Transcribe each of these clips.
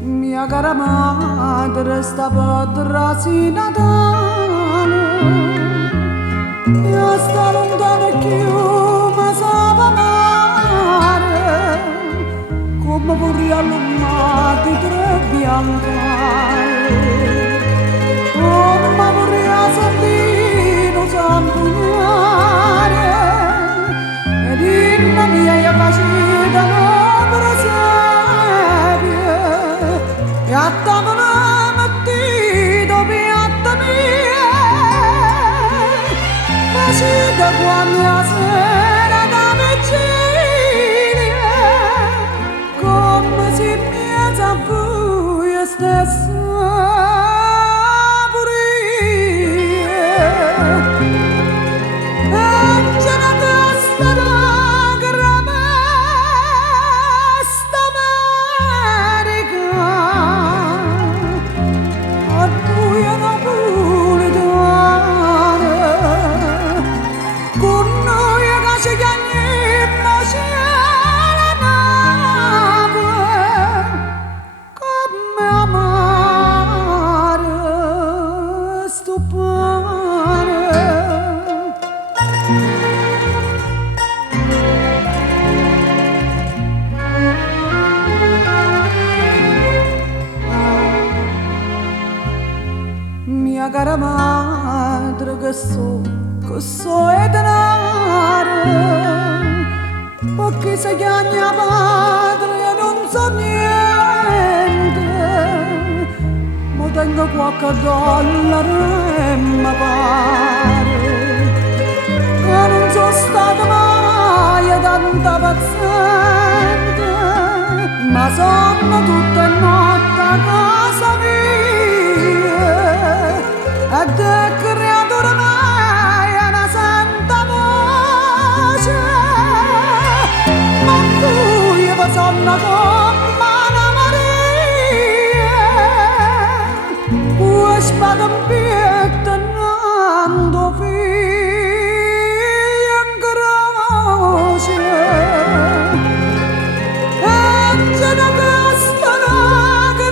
Mia cara madre stava trasi Natale e sta lontana più ma sapeva mare come vorrei allumati tre biancare come vorrei sentire zampugnare ed in la mia facita e a tavola mattina piatta mia facita quando la sera da vigilia come si mezza buia stessa Mia cara madre che so è denaro perché se chiama padre io non so niente ma tengo qualche dollaro e mi pare che non sono stata mai tanta paziente ma sono tutte notte a casa mia ed è creatura mai una santa voce ma tu io sono come Anna Maria poi spada in pietta nando figlio in croce e c'è una castola che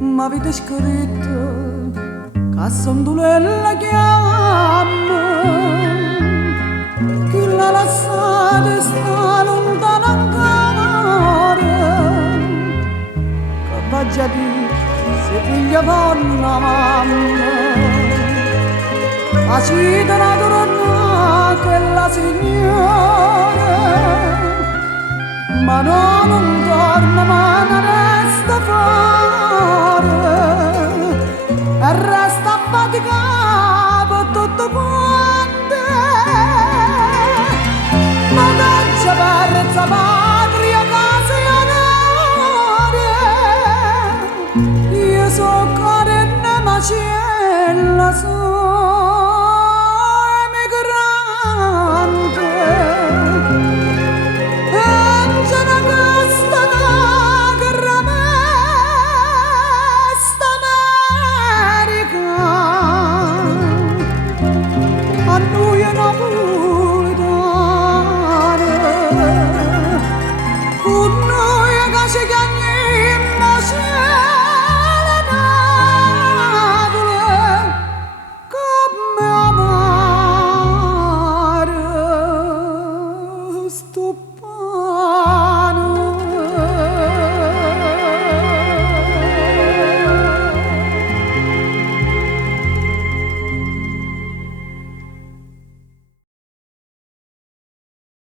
m'avete scritto che sondulella chiama chi la lasciate sta lontana ancora che va già di se figlia donna mamma ma ci darà tornare quella signora ma no, non torna ma non resta fuori e resta affaticato tutto quanto ma caccia perza patria occasionale io so cuore e macella so emigrante e c'è una costa che ramesta America a noi è napoletana con noi che ci chiamiamo cielo Napoli come amare sto